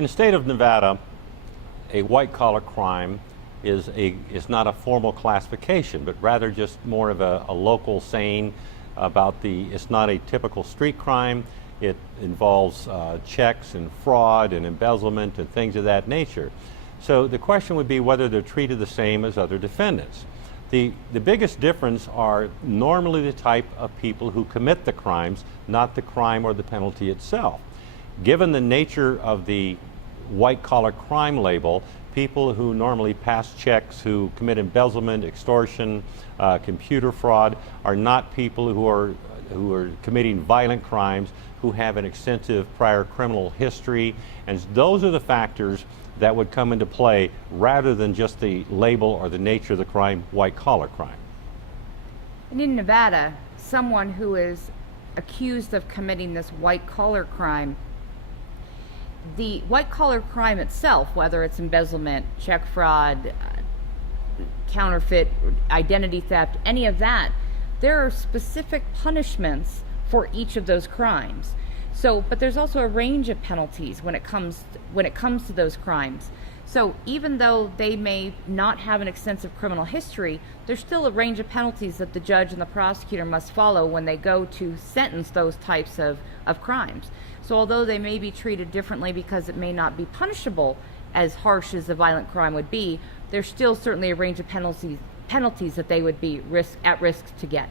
In the state of Nevada, a white-collar crime is not a formal classification, but rather just more of a local saying about it's not a typical street crime. It involves checks and fraud and embezzlement and things of that nature. So the question would be whether they're treated the same as other defendants. The biggest difference are normally the type of people who commit the crimes, not the crime or the penalty itself. Given the nature of the white-collar crime label, people who normally pass checks, who commit embezzlement, extortion, computer fraud, are not people who are committing violent crimes, who have an extensive prior criminal history, and those are the factors that would come into play rather than just the label or the nature of the crime, white-collar crime. And in Nevada, someone who is accused of committing this white-collar crime, the white-collar crime itself, whether it's embezzlement, check fraud, counterfeit, identity theft, any of that, there are specific punishments for each of those crimes. So, but there's also a range of penalties when it comes to those crimes. So even though they may not have an extensive criminal history, there's still a range of penalties that the judge and the prosecutor must follow when they go to sentence those types of crimes. So although they may be treated differently because it may not be punishable as harsh as a violent crime would be, there's still certainly a range of penalties that they would be at risk to get.